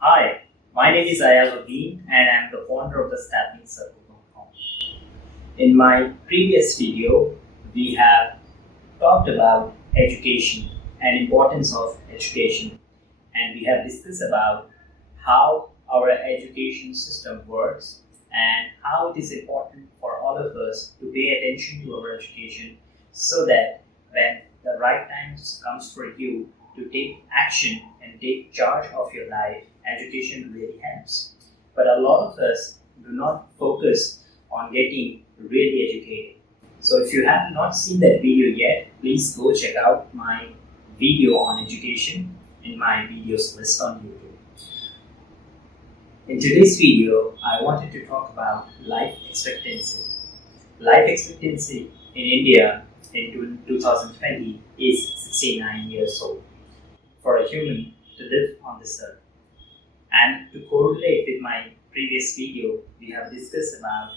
Hi, my name is Aiyaz Uddin and I am the founder of the staffingcircle.com. In my previous video, we have talked about education and importance of education, and we have discussed about how our education system works and how it is important for all of us to pay attention to our education so that when the right time comes for you to take action and take charge of your life, education really helps. But a lot of us do not focus on getting really educated. So if you have not seen that video yet, please go check out my video on education in my videos list on YouTube. In today's video, I wanted to talk about life expectancy. Life expectancy in India in 2020 is 69 years old for a human to live on this earth. And to correlate with my previous video, we have discussed about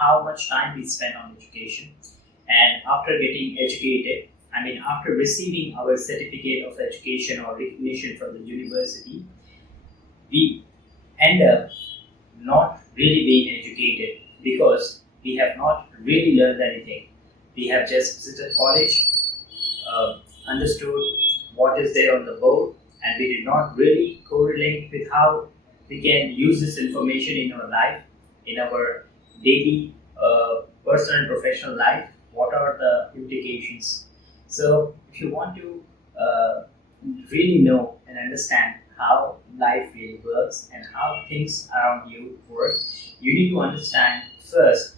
how much time we spend on education. And after getting educated, after receiving our certificate of education or recognition from the university, we end up not really being educated because we have not really learned anything. We have just visited college, understood what is there on the board, and we did not really correlate with how we can use this information in our life, in our daily personal and professional life. What are the implications? So, if you want to really know and understand how life really works and how things around you work, you need to understand first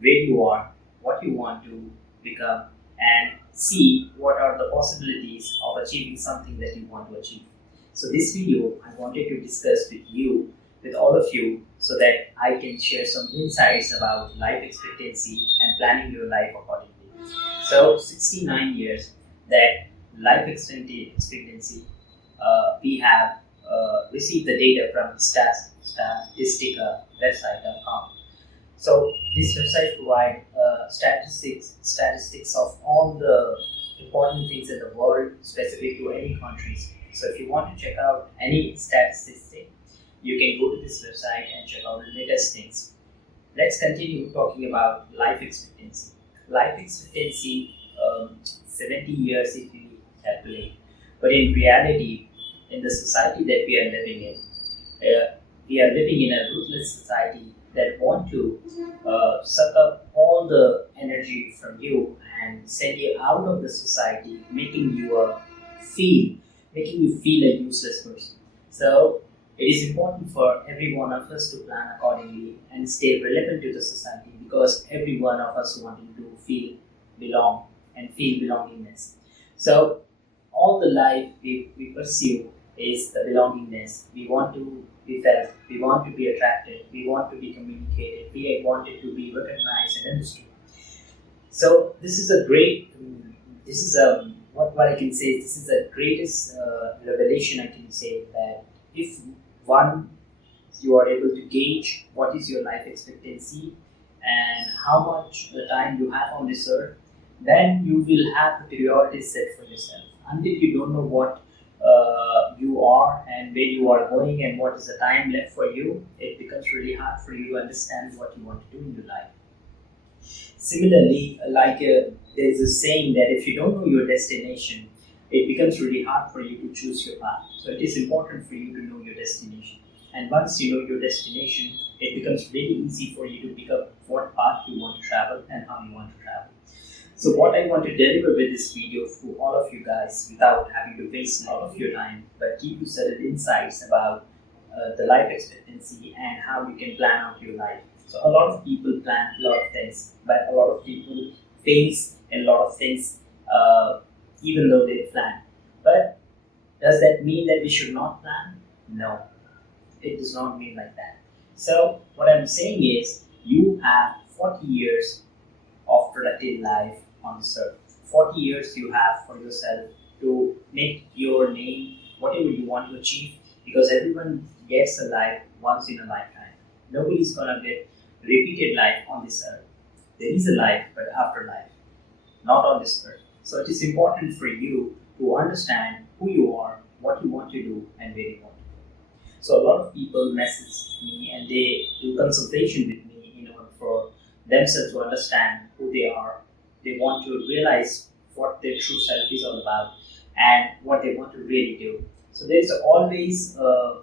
where you are, what you want to become, and see what are the possibilities of achieving something that you want to achieve. So this video I wanted to discuss with you, with all of you, so that I can share some insights about life expectancy and planning your life accordingly. So 69 years, that life expectancy, we have received the data from statistica website.com. So this website provides statistics of all the important things in the world specific to any countries. So if you want to check out any statistics, you can go to this website and check out the latest things. Let's continue talking about life expectancy. Life expectancy, 70 years if we calculate, but in reality, in the society that we are living in, we are living in a ruthless society that want to suck up all the energy from you and send you out of the society, making you feel a useless person. So it is important for every one of us to plan accordingly and stay relevant to the society because every one of us wanting to belong and feel belongingness. So all the life we pursue is the belongingness. We want to be felt, we want to be attracted, we want to be communicated, we want it to be recognized and understood. So this is a great, this is a what I can say is this is the greatest revelation I can say, that if one, you are able to gauge what is your life expectancy and how much the time you have on this earth, then you will have the priorities set for yourself. Until you don't know what you are and where you are going and what is the time left for you, it becomes really hard for you to understand what you want to do in your life. Similarly, there's a saying that if you don't know your destination, it becomes really hard for you to choose your path. So it is important for you to know your destination. And once you know your destination, it becomes really easy for you to pick up what path you want to travel and how you want to travel. So what I want to deliver with this video for all of you guys, without having to waste a lot of your time, but give you certain insights about the life expectancy and how you can plan out your life. So a lot of people plan a lot of things, but a lot of people face a lot of things even though they plan. But does that mean that we should not plan? No, it does not mean like that. So what I'm saying is you have 40 years of productive life on this earth. 40 years you have for yourself to make your name, whatever you want to achieve, because everyone gets a life once in a lifetime. Nobody's gonna get repeated life on this earth. There is a life, but afterlife, not on this earth. So it is important for you to understand who you are, what you want to do, and where you want to go. So a lot of people message me and they do consultation with me in order for themselves to understand who they are. They want to realize what their true self is all about and what they want to really do. So there's always a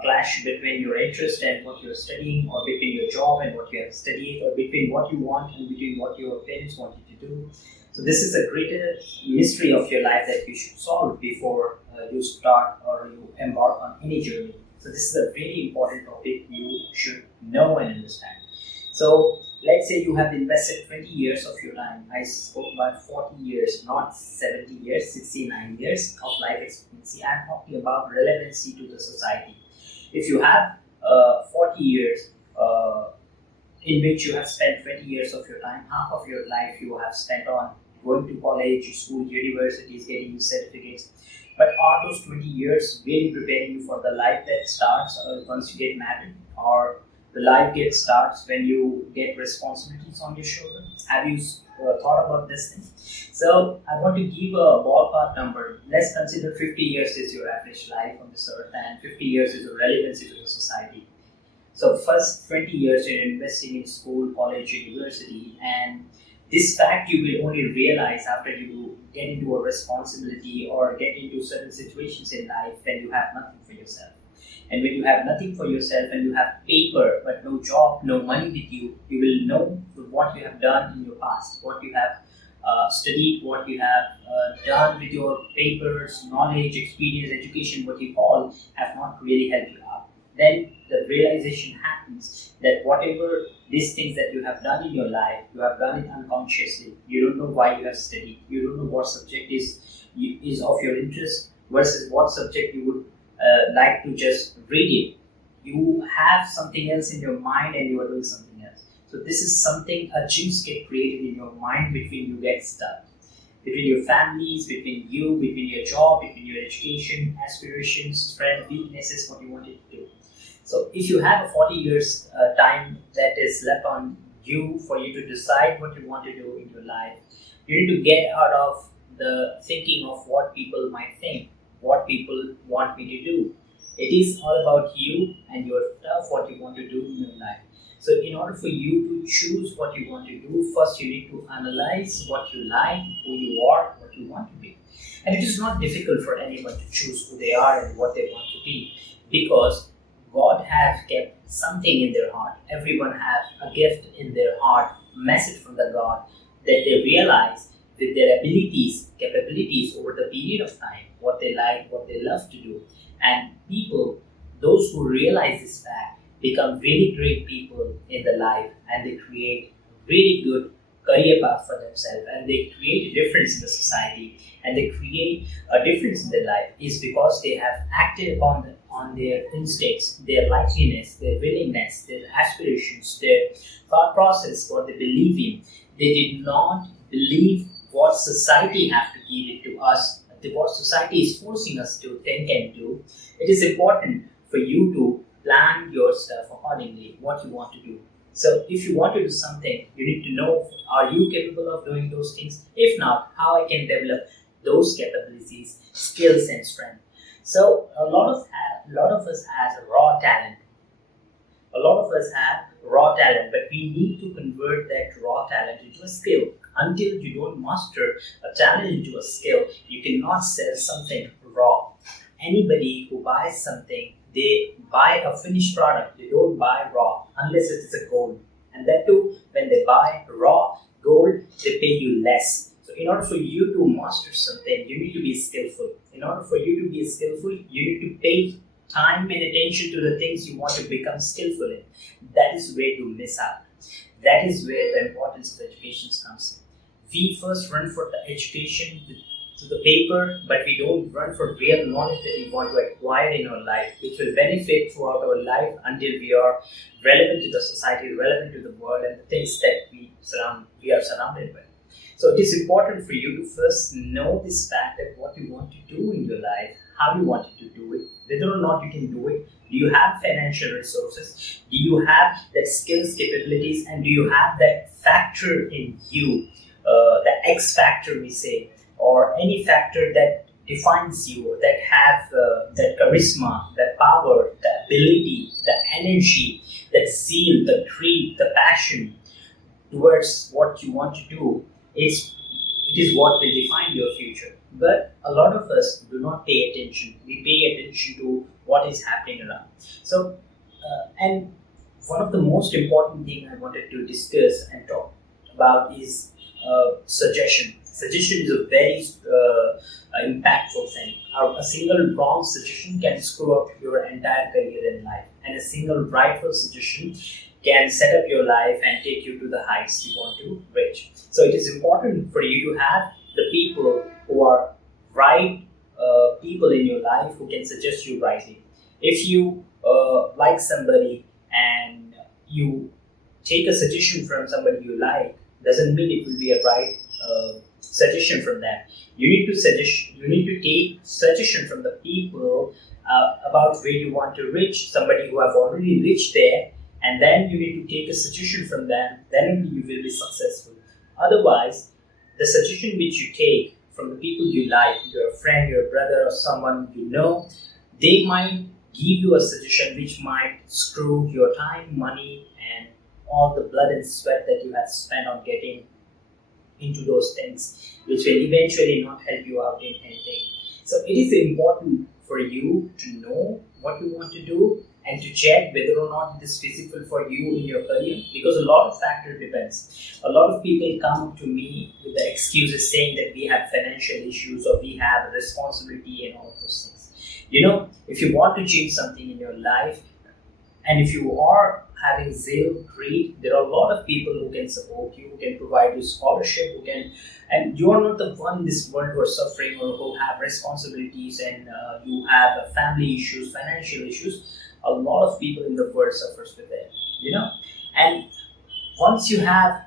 clash between your interest and what you're studying, or between your job and what you have studied, or between what you want and between what your parents want you to do. So this is a greater mystery of your life that you should solve before you start or you embark on any journey. So this is a very important topic you should know and understand. So let's say you have invested 20 years of your time. I spoke about 40 years, not 70 years, 69 years of life experiency. I'm talking about relevancy to the society. If you have 40 years in which you have spent 20 years of your time, half of your life you have spent on going to college, school, universities, getting certificates. But are those 20 years really preparing you for the life that starts once you get married, or the life starts when you get responsibilities on your shoulder? Have you thought about this thing? So I want to give a ballpark number. Let's consider 50 years is your average life on this earth, and 50 years is your relevancy to the society. So first 20 years you're investing in school, college, university, and this fact you will only realize after you get into a responsibility or get into certain situations in life when you have nothing for yourself. And when you have nothing for yourself and you have paper but no job, no money with you, you will know what you have done in your past, what you have studied, what you have done with your papers, knowledge, experience, education, what you call, have not really helped you out. Then the realization happens that whatever these things that you have done in your life, you have done it unconsciously. You don't know why you have studied. You don't know what subject is of your interest versus what subject you would like to just read it. You have something else in your mind and you are doing something else. So this is something, a juice get created in your mind between you get stuck. Between your families, between you, between your job, between your education, aspirations, strength, weaknesses, what you wanted to do. So if you have a 40 years time that is left on you for you to decide what you want to do in your life, you need to get out of the thinking of what people might think, what people want me to do. It is all about you and your stuff, what you want to do in your life. So in order for you to choose what you want to do, first you need to analyze what you like, who you are, what you want to be. And it is not difficult for anyone to choose who they are and what they want to be, because God have kept something in their heart. Everyone has a gift in their heart, message from the God that they realize with their abilities, capabilities over the period of time, what they like, what they love to do. And people, those who realize this fact, become really great people in the life, and they create really good career path for themselves, and they create a difference in the society, and they create a difference in their life is because they have acted upon on their instincts, their likeliness, their willingness, their aspirations, their thought process, what they believe in. They did not believe what society have to give it to us, what society is forcing us to think and do. It is important for you to plan your stuff accordingly, what you want to do. So if you want to do something, you need to know, are you capable of doing those things? If not, how I can develop those capabilities, skills and strength. So a lot of us has raw talent. A lot of us have raw talent, but we need to convert that raw talent into a skill. Until you don't master a talent into a skill, you cannot sell something raw. Anybody who buys something, they buy a finished product. They don't buy raw unless it is a gold. And that too, when they buy raw gold, they pay you less. So in order for you to master something, you need to be skillful. In order for you to be skillful, you need to pay time and attention to the things you want to become skillful in. That is where you miss out. That is where the importance of education comes in. We first run for the education to the paper, but we don't run for real knowledge that we want to acquire in our life, which will benefit throughout our life until we are relevant to the society, relevant to the world and the things that we are surrounded with. So it is important for you to first know this fact that what you want to do in your life, how you want to do it, whether or not you can do it. Do you have financial resources? Do you have that skills, capabilities, and do you have that factor in you, the X factor we say, or any factor that defines you, that have that charisma, that power, the ability, the energy, that zeal, the greed, the passion towards what you want to do, it is what will define your future. But a lot of us do not pay attention. We pay attention to what is happening around. So, and one of the most important thing I wanted to discuss and talk about is suggestion. Suggestion is a very impactful thing. A single wrong suggestion can screw up your entire career in life, and a single rightful suggestion can set up your life and take you to the heights you want to reach. So it is important for you to have the people who are right people in your life who can suggest you rightly. If you like somebody and you take a suggestion from somebody you like, doesn't mean it will be a right suggestion from them. You need to suggest. You need to take suggestion from the people about where you want to reach. Somebody who have already reached there, and then you need to take a suggestion from them. Then only you will be successful. Otherwise, the suggestion which you take from the people you like, your friend, your brother, or someone you know, they might give you a suggestion which might screw your time, money, and all the blood and sweat that you have spent on getting into those things, which will eventually not help you out in anything. So it is important for you to know what you want to do and to check whether or not it is feasible for you in your career, because a lot of factor depends. A lot of people come to me with the excuses saying that we have financial issues or we have a responsibility and all of those things. You know, if you want to change something in your life, and if you are having zeal, greed, there are a lot of people who can support you, who can provide you scholarship, who can, and you are not the one in this world who are suffering or who have responsibilities and you have family issues, financial issues. A lot of people in the world suffers with it, you know. And once you have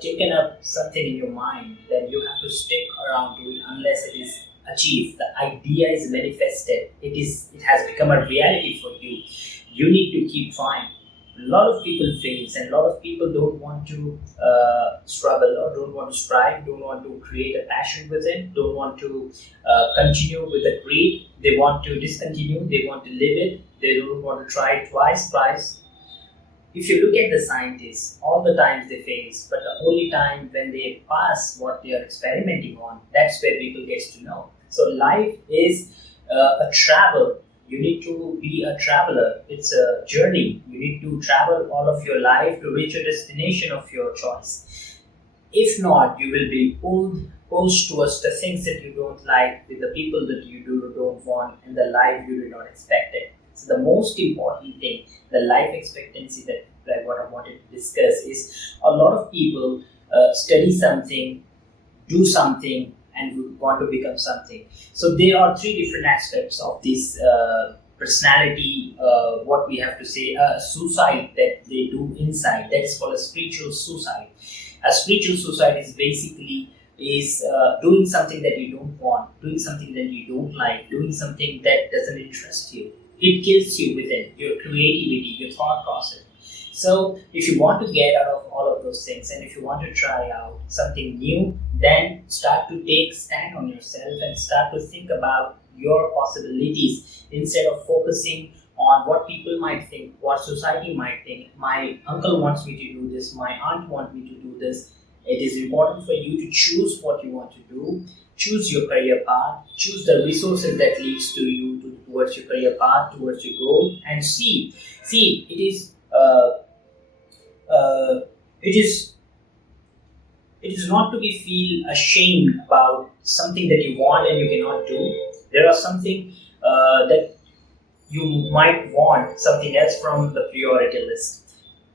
taken up something in your mind, then you have to stick around to it unless it is achieved. The idea is manifested. It has become a reality for you. You need to keep trying. A lot of people fail, and a lot of people don't want to struggle or don't want to strive, don't want to create a passion within, don't want to continue with the greed. They want to discontinue. They want to live it. They don't want to try it twice. If you look at the scientists, all the times they fail, but the only time when they pass what they are experimenting on, that's where people get to know. So life is a travel. You need to be a traveler. It's a journey. You need to travel all of your life to reach a destination of your choice. If not, you will be pushed towards the things that you don't like, with the people that you don't want, and the life you did not expect it. So the most important thing, the life expectancy that what I wanted to discuss is, a lot of people study something, do something, and want to become something. So there are three different aspects of this personality, what we have to say, suicide that they do inside. That is called a spiritual suicide. A spiritual suicide is basically doing something that you don't want, doing something that you don't like, doing something that doesn't interest you. It kills you within your creativity, your thought process. So if you want to get out of all of those things, and if you want to try out something new, then start to take stand on yourself and start to think about your possibilities instead of focusing on what people might think, what society might think. My uncle wants me to do this, my aunt wants me to do this. It is important for you to choose what you want to do, choose your career path, choose the resources that leads to you towards your career path, towards your goal, and see. It is it is not to be feel ashamed about something that you want and you cannot do. There are something that you might want something else from the priority list.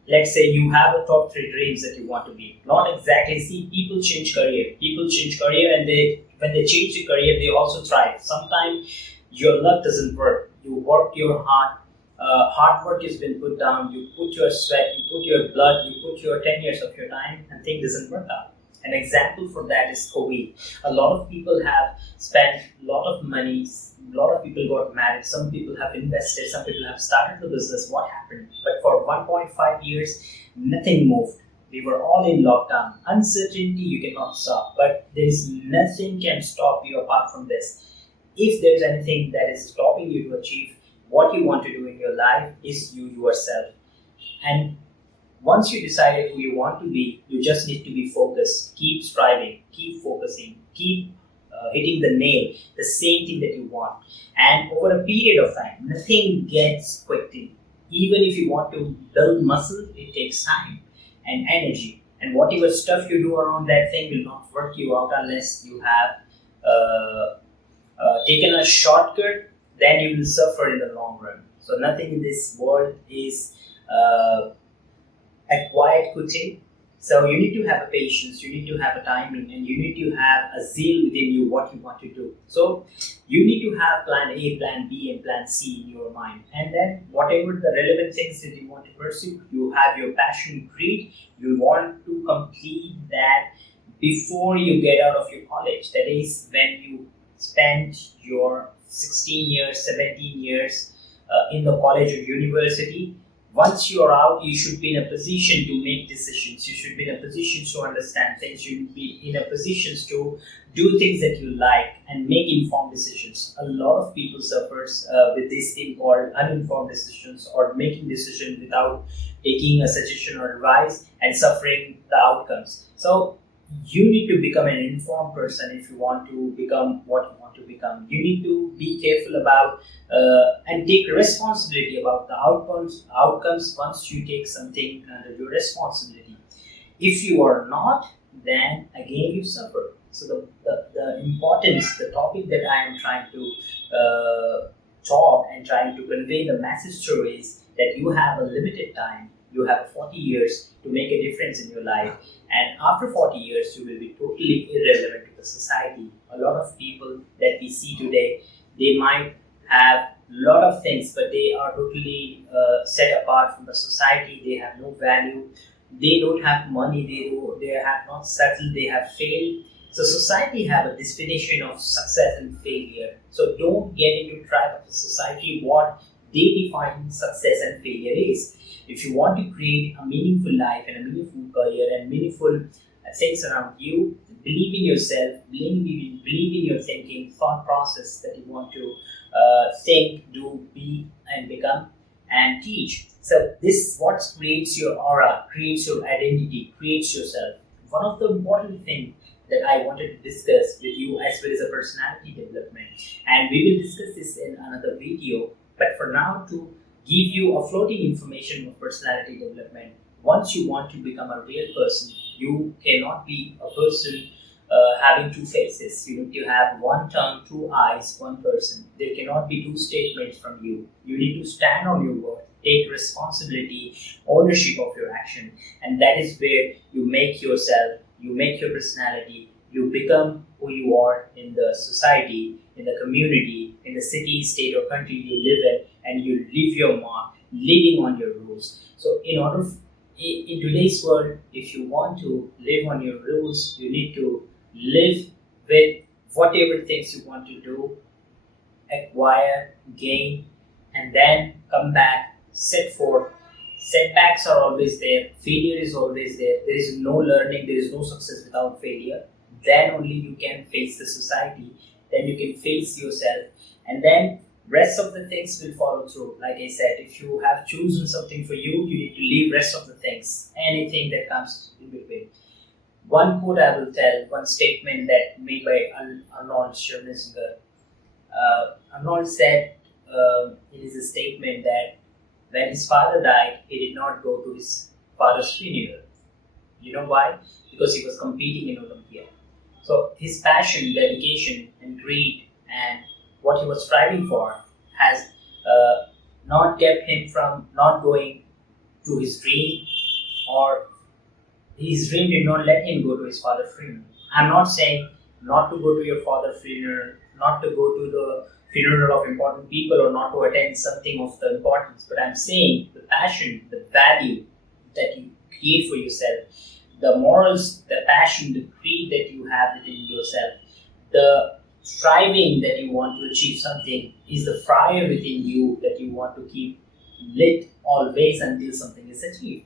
Let's say you have a top 3 dreams that you want to be. Not exactly. See, people change career. And when they change the career, they also thrive. Sometimes your luck doesn't work. You work your hard work has been put down. You put your sweat, you put your blood, you put your 10 years of your time, and things doesn't work out. An example for that is COVID. A lot of people have spent a lot of money. A lot of people got married. Some people have invested. Some people have started the business. What happened? But for 1.5 years, nothing moved. We were all in lockdown. Uncertainty you cannot stop. But there is nothing can stop you apart from this. if there's anything that is stopping you to achieve what you want to do in your life, is you yourself. And once you decided who you want to be, you just need to be focused. Keep striving, keep focusing, keep hitting the nail, the same thing that you want. And over a period of time, nothing gets quickly. Even if you want to build muscle, it takes time and energy. And whatever stuff you do around that thing will not work you out unless you have taken a shortcut, then you will suffer in the long run. So nothing in this world is acquired quickly. So you need to have a patience, you need to have a timing, and you need to have a zeal within you what you want to do. So you need to have plan A, plan B, and plan C in your mind. And then whatever the relevant things that you want to pursue, you have your passion, greed, you want to complete that before you get out of your college. That is when you spend your 16 years, 17 years in the college or university. Once you are out, you should be in a position to make decisions. You should be in a position to understand things. You should be in a position to do things that you like and make informed decisions. A lot of people suffers with this thing called uninformed decisions, or making decisions without taking a suggestion or advice and suffering the outcomes. So you need to become an informed person if you want to become what you want to become. You need to be careful about and take responsibility about the outcomes once you take something under your responsibility. If you are not, then again you suffer. So the importance, the topic that I am trying to talk and trying to convey the message through is that you have a limited time. You have 40 years to make a difference in your life, and after 40 years you will be totally irrelevant to the society. A lot of people that we see today, they might have a lot of things, but they are totally set apart from the society. They have no value, they don't have money, they have not settled, they have failed. So society have a definition of success and failure. So don't get into trap of the society what they define success and failure is. If you want to create a meaningful life and a meaningful career and meaningful things around you, believe in yourself, believe in your thinking, thought process that you want to think, do, be, and become, and teach. So this what creates your aura, creates your identity, creates yourself. One of the important things that I wanted to discuss with you as well as a personality development, and we will discuss this in another video. But for now, to give you a floating information of personality development, once you want to become a real person, you cannot be a person having two faces. You need to have one tongue, two eyes, one person. There cannot be two statements from you. You need to stand on your word, take responsibility, ownership of your action, and that is where you make yourself, you make your personality, you become who you are in the society, in the community, in the city, state, or country you live in, and you leave your mark, living on your rules. So in today's world, if you want to live on your rules, you need to live with whatever things you want to do, acquire, gain, and then come back, set forth. Setbacks are always there, failure is always there. There is no learning, there is no success without failure. Then only you can face the society, then you can face yourself, and then rest of the things will follow through. Like I said, if you have chosen something for you, you need to leave rest of the things, anything that comes in between. One quote I will tell, one statement that made by Arnold Schwarzenegger. Arnold said in his statement that when his father died, he did not go to his father's funeral. You know why? Because he was competing in Olympia. So his passion, dedication, and greed, and what he was striving for has not kept him from not going to his dream, or his dream did not let him go to his father's funeral. I'm not saying not to go to your father's funeral, not to go to the funeral of important people, or not to attend something of the importance, but I'm saying the passion, the value that you create for yourself, the morals, the passion, the greed that you have within yourself, the striving that you want to achieve something is the fire within you that you want to keep lit always until something is achieved.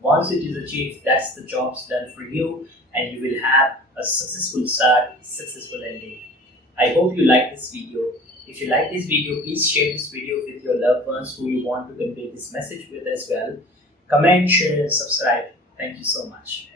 Once it is achieved, that's the job's done for you, and you will have a successful start, successful ending. I hope you like this video. If you like this video, please share this video with your loved ones who you want to convey this message with as well. Comment, share, and subscribe. Thank you so much.